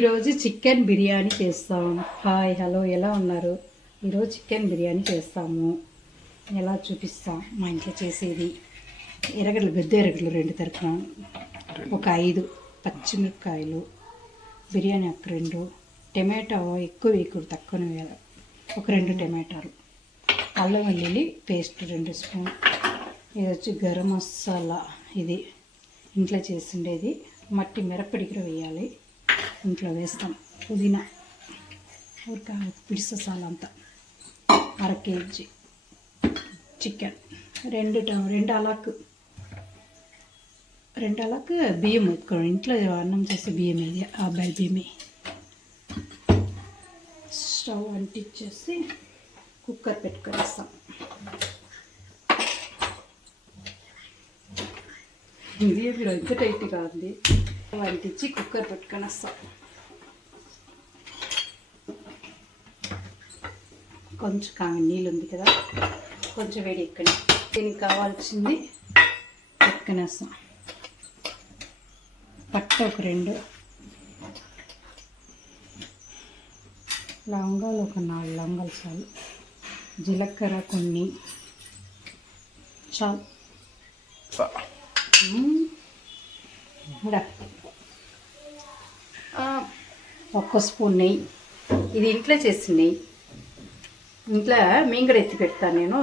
ఈరోజు చికెన్ బిర్యానీ చేస్తాం. Hi hello, ఎలా ఉన్నారు? ఈరోజు చికెన్ బిర్యానీ చేస్తాము. ఎలా చూపిస్తాం మా ఇంట్లో చేసేది. ఎర్రగడ్డలు, పెద్ద ఎర్రగడ్డలు 2 తరపున, ఒక 5 పచ్చిమిరపకాయలు, బిర్యానీ ఒక 2, టమాటో ఎక్కువ వేయకూడదు, తక్కువనే వేయాలి, ఒక 2 టమాటాలు, అల్లం వెల్లుల్లి పేస్ట్ 2 స్పూన్. ఇది వచ్చి గరం మసాలా, ఇది ఇంట్లో చేసిండేది. మట్టి మిరప్పొడి కూడా వేయాలి, ఇంట్లో వేస్తాం. పుదీనా ఊరిక పిడిస సాలంతా, 1/2 కేజీ చికెన్, 2 అలాకు బియ్యం ఎత్తుకోండి. ఇంట్లో అన్నం చేసే బియ్యం ఇది, అబ్బాయి బియ్యమే. స్టవ్ అంటించేసి కుక్కర్ పెట్టుకొనేస్తాం. ఇది మీరు ఎంత టైట్గా ఉంది. అంటించి కుక్కర్ పెట్టుకొని వస్తాం. కొంచెం నీళ్ళు ఉంది కదా, కొంచెం వేడి ఎక్కడి, దీనికి కావాల్సింది పెట్టుకొని వస్తాం. పట్ట ఒక 2, లవంగాలు ఒక 4 లవంగాలు చాలు, జీలకర్ర కొన్ని చాలు, ఒక్క స్పూన్ నెయ్యి. ఇది ఇంట్లో చేసిన నెయ్యి, ఇంట్లో మీగడ ఎత్తి పెడతాను నేను.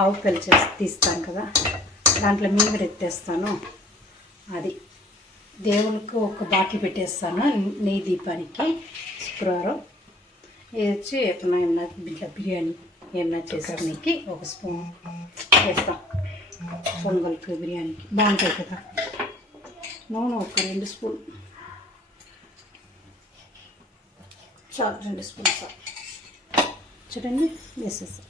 ఆవు పెళ్ళి చేసి తీస్తాను కదా, దాంట్లో మీగడ ఎత్తేస్తాను. అది దేవునికి ఒక బాటిల్ పెట్టేస్తాను నెయ్యి దీపానికి శుక్రవారం. ఇది వచ్చి ఎప్పుడైనా ఇట్లా బిర్యానీ ఏమన్నా చేసుకోనికి ఒక స్పూన్ వేస్తాం. పొంగల్కి బిర్యానీకి బాగుంటాయి కదా. నూనె ఒక 2 స్పూన్ చాలు, 2 స్పూన్ చాలు. చూడండి వేసేస్తాం.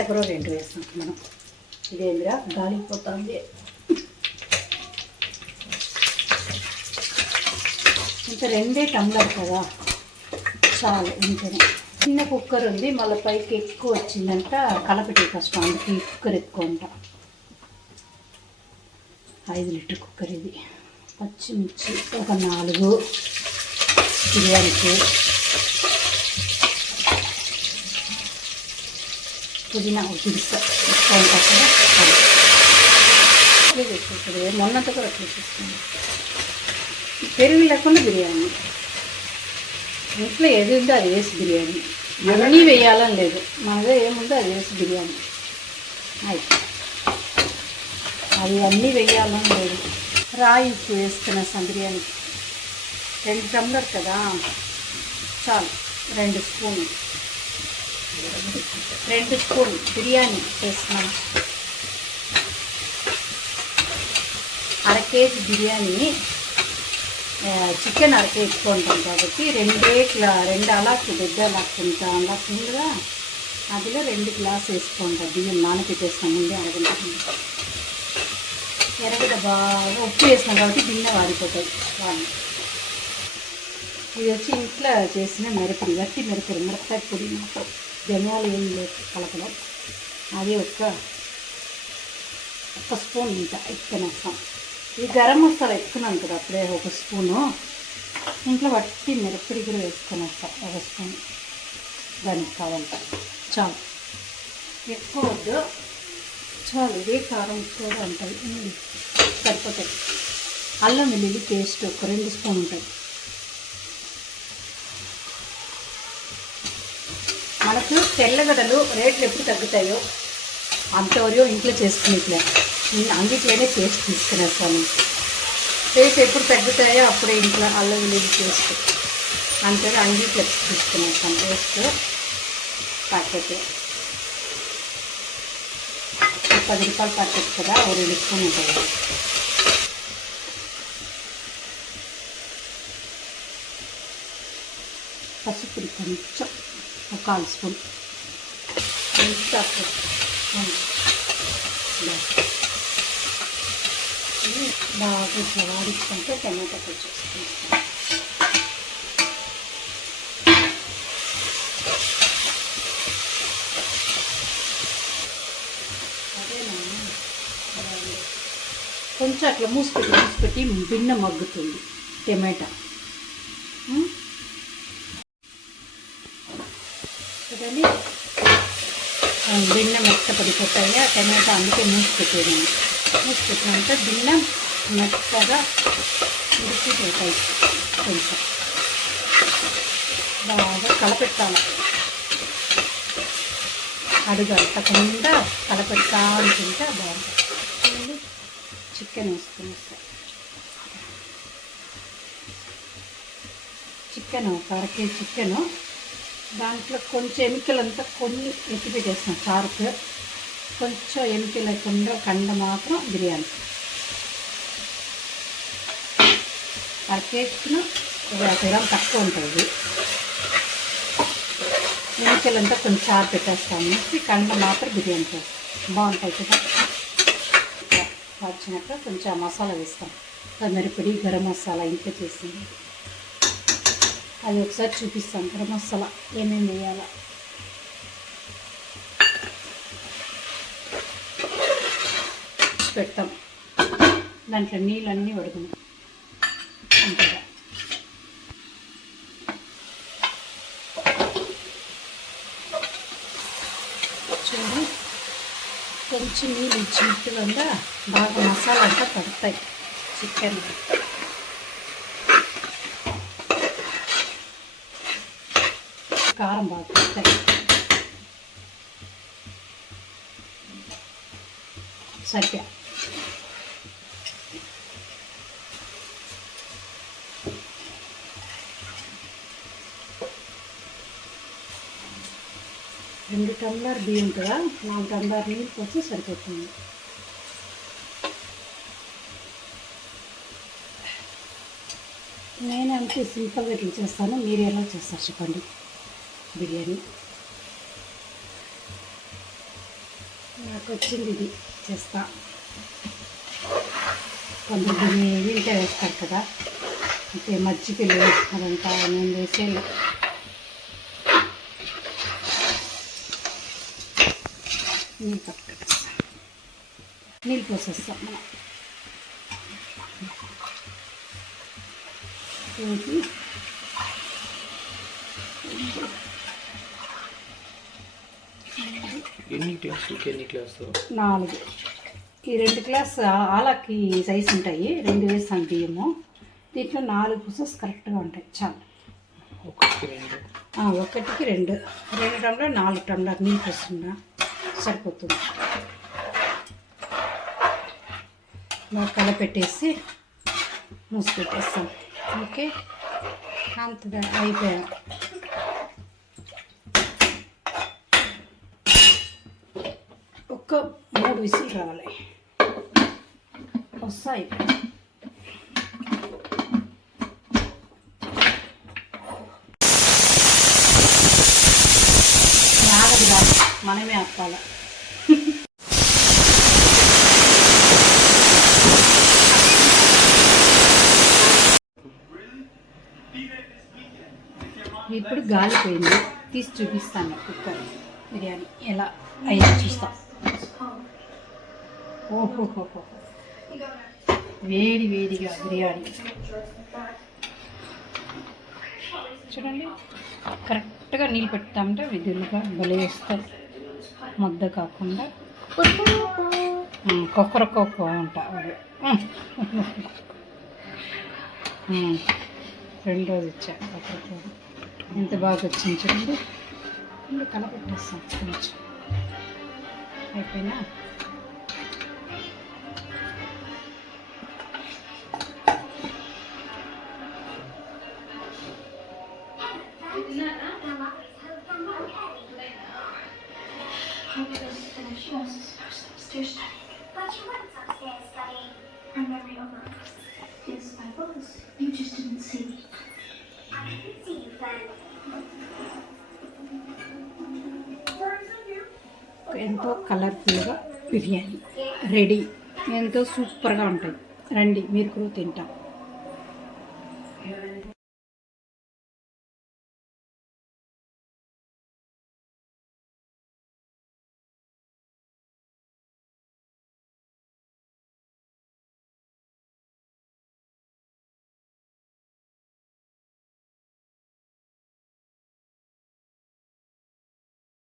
ఎక్కడో 2 వేస్తాం మనం. ఇదేందిరా గాలిపోతుంది. ఇంకా 2 టమ్లర్ కదా, చాలు ఇంతనే. చిన్న కుక్కర్ ఉంది, మళ్ళీ పైకి ఎక్కువ వచ్చిందంట, కలపెట్టే కష్టం, అందుకే కుక్కర్ ఎక్కువ అంట. 5 లీటర్ కుక్కర్ ఇది. పచ్చిమిర్చి ఒక 4 బిర్యానీకి, పుదీనా ఒక పిడిస ఎక్కువ ఉంటుంది కదా, అట్లే వేసుకుంటుంది. మొన్నంతా కూడా అట్లే చేసుకుంది. పెరుగు లేకుండా బిర్యానీ, ఇంట్లో ఏది ఉందో అది వేసి బిర్యానీ, అన్నీ వేయాలని లేదు, మనదే ఏముందో అది వేసి బిర్యానీ అయితే. అది అన్నీ వేయాలని లేదు. రాయి ఉప్పు వేసుకునేస్తాం బిర్యానీకి. 2 టమ్లర్ కదా, చాలు. 2 స్పూన్ బిర్యానీ వేస్తున్నాం. 1/2 కేజీ బిర్యానీ, చికెన్ 1/2 కేజీ ఎక్కువ ఉంటాం కాబట్టి 2 అలాకు, పెద్ద అలాకు ఉంటా అలాకు ముందుగా, అందులో 2 గ్లాస్ వేసుకుంటాం. బియ్యం నానపెట్టేస్తాం ముందే అరగంట. ఎర్రగడ్డ బాగా ఉప్పు వేసినాం కాబట్టి బియ్యం వాడిపోతాయి వాళ్ళు. ఇది వచ్చి ఇంట్లో చేసిన మిరపొడి, వట్టి మిరపొడి, మిరపకాయ పొడి, ధనియాలు ఏం లేదు కలపడం. అది ఒక స్పూన్ ఇంకా ఎక్కునేస్తాం. ఇది గరం మసాలా ఎక్కున్నాను కదా అప్పుడే, 1 స్పూను. ఇంట్లో వట్టి మిరపొడి కూడా వేసుకొని వస్తాం, 1 స్పూన్ దానికి కావాలి. చాలు, ఎక్కువ వద్దు, చాలు. ఇదే కారం కూడా ఉంటుంది, సరిపోతుంది. అల్లం వెల్లుల్లి పేస్ట్ ఒక 2 స్పూన్ ఉంటుంది. మనకు తెల్లగడ్డలు రేట్లు ఎప్పుడు తగ్గుతాయో అంతవరకు ఇంట్లో చేసుకునేట్లే, అంగిట్లోనే పేస్ట్ తీసుకునేస్తాను. రేట్ ఎప్పుడు తగ్గుతాయో అప్పుడే ఇంట్లో అల్లం వెల్లుల్లి పేస్ట్ అంతే అంగిట్లో తీసుకునేస్తాను. పేస్ట్ ప్యాకెట్ 10 రూపాయల ప్యాకెట్ కదా, 2 స్పూన్ ఉంటుంది. పసుపు కొంచెం ఒక 1/4 స్పూన్, బాగా ఇట్లా వాడించుకుంటే టమాటా వచ్చేసుకుంటాం. కొంచెం అట్లా మూసిపెట్టి బిన్న మగ్గుతుంది టమాటా. చూడండి బిన్న మెత్తపడిపోతాయి ఆ టమాటా, అందుకే మూసిపెట్టినాక బిన్న మెత్తగా ఉడికిపోతాయి. కొంచెం బాగా కలపెట్టాలి, అడుగు అంటకుండా కలపెడతా అనుకుంటే బాగుంటుంది. చికెన్ వేసుకుని చికెన్ ఒక అరకేజీ చికెను, దాంట్లో కొంచెం ఎముకలంతా కొన్ని ఎత్తి పెట్టేస్తాం చారుకు, కొంచెం ఎముక లేకుండా కండ మాత్రం బిర్యానీ. అరకేజీను 50 గ్రాములు తక్కువ ఉంటుంది. ఎముకలంతా కొంచెం చారు పెట్టేస్తాము, కండ మాత్రం బిర్యానీ చేస్తాం, బాగుంటాయి కదా. వచ్చినాక కొంచెం మసాలా వేస్తాం, మిరపొడి గరం మసాలా ఇంట్లో చేసింది, అది ఒకసారి చూపిస్తాం. గరం మసాలా ఏమేమి వేయాలో పెడతాం. దాంట్లో నీళ్ళన్నీ వడుకుని అంతగా చూడండి. కొంచెం నీళ్ళు ఇచ్చినట్టుగా బాగా మసాలా అంతా పడతాయి చికెన్. కారం బాగా పడతాయి. సరిగ్గా రెండు టంబ్లర్ బియ్యం కదా, 4 టంబ్లర్ నీళ్ళు పోసి సరిపోతుంది. నేను అంతే సింపుల్గా ఇట్లా చేస్తాను, మీరు ఎలా చేస్తారు చెప్పండి బిర్యానీ. నాకు వచ్చింది ఇది చేస్తా. కొందరు బిర్యానీ ఇంటే వేస్తారు కదా, అంటే మజ్జిగలు అదంతా నేను వేసేయాలి. నీళ్ళు పోసేస్తాం మనం. ఎన్ని గ్లాసులు? 4. ఈ 2 గ్లాసు ఆలకి సైజు ఉంటాయి, 2 వేస్తాను బియ్యము. దీంట్లో 4 పుసెస్ కరెక్ట్గా ఉంటాయి, చాలు. ఒకటికి 2 టంబ్లర్ 4 టంబ్లర్ నీళ్ళు పోస్తున్నా సరిపోతుంది. బాగా కలపెట్టేసి మూసి పెట్టేస్తాం. ఓకే, అంతగా అయిపోయా. ఒక్క 3 విసిల్ రావాలి, వస్తాయి. మనమే ఆపాలి. ఇప్పుడు గాలిపోయింది, తీసి చూపిస్తాను కుక్కర్ బిర్యానీ ఎలా అయ్యా చూస్తా. ఓహోహోహో, వేడిగా బిర్యానీ చూడండి. కరెక్ట్గా నీళ్ళు పెడతామంటే విధులుగా భలే వస్తాయి, ముద్ద కాకుండా. కొక్కరకొక్క అంట అది. 2 రోజు ఇచ్చా కొక్కరకొక్క, ఎంత బాగా వచ్చింది చూడండి. కలపెట్టేస్తాం కొంచెం అయిపోయినా. But you went upstairs studying. I'm very over. Yes, I was. You just didn't see me. I didn't see you, friend. ఎంతో కలర్ఫుల్గా బిర్యానీ రెడీ, ఎంతో సూపర్గా ఉంటాయి. రండి మీరు కూడా తింటాం.